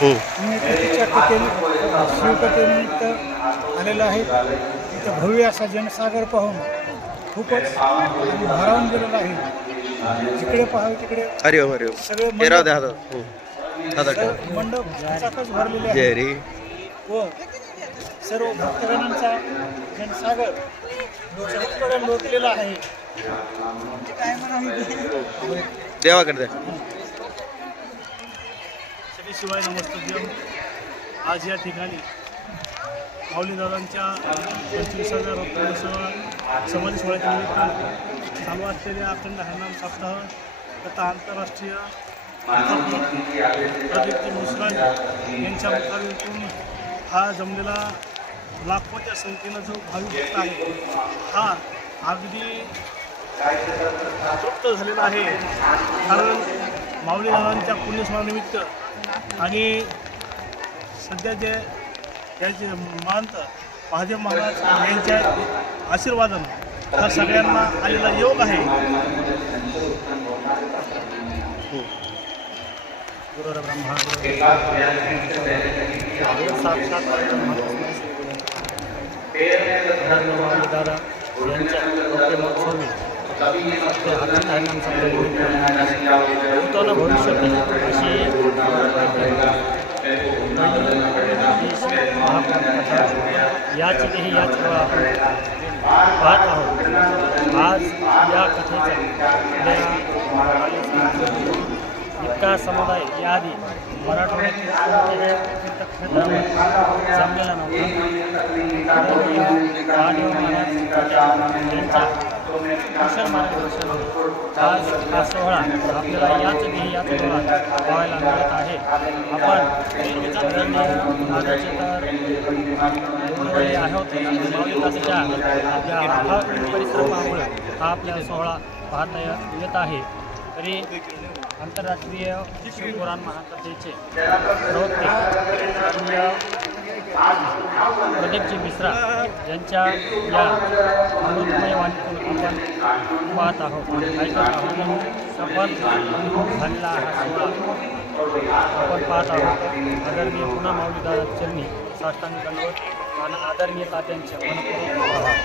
हं. पुण्यतिथीच्या कथेने शिवकथेनिमित्त आलेलो आहे. इथं भव्य असा जनसागर पाहून खूपच भारावून गेलेलो आहे. जिकडे पाहावे तिकडे अरे हो अरे हो सगळे हे मंडप हं. चाकच भरलेले आहे व सर्व भक्तगणांचा जनसागर लोटलेला आहे. देवाकडे छत्रपती शिवाय नमस्तुभ्यम. आज या ठिकाणी माऊलीदादांच्या पंचवीसाव्या रत्नोत्सव समाधी सोहळ्याच्या निमित्तानं चालू असलेल्या अखंड हरनाम सप्ताह तथा आंतरराष्ट्रीय प्रदीप्ती मुसराज यांच्या मुखातून हा जमलेला लाखोच्या संख्येनं जो भाविक भक्त आहे हा अगदी तृप्त झालेला आहे. कारण माऊलीदादांच्या पुण्यस्मरणानिमित्त आणि सध्या जे त्याचे महंत महादेव महाराज यांच्या आशीर्वादानं हा सगळ्यांना आलेला योग आहे. हो. गुरुर ब्रह्मा साक्षात दादा यांच्या प्रेमोत्सवी ते अखंड भविष्यातील अशी याच ही याच पाहत आहोत आज या कथेचा इतका समुदाय याआधी मराठवाड्यातील कोणत्याही तीर्थक्षेत्रावर जमलेला नव्हता महादेव मार्गदर्शन आज हा सोहळा आपल्याला याच ध्येय याच पाहायला मिळत आहे आपण आदरणीय तर आहोत परिश्रमामुळे हा आपल्याला सोहळा पाहता येत आहे. तरी आंतरराष्ट्रीय शिवपुराण महाकथेचे प्रवक्ते प्रदीपजी मिश्रा यांच्या या अमृतमय वाणीतून आपण पाहत आहोत ऐकत आहोत सफल झालेला हा सोहळा आपण पाहत आहोत आदरणीय पुन्हा माऊलीदादा चरणी साष्टांग दंडवत आणि आदरणीय तात्यांच्या मनपूर्वक आभार।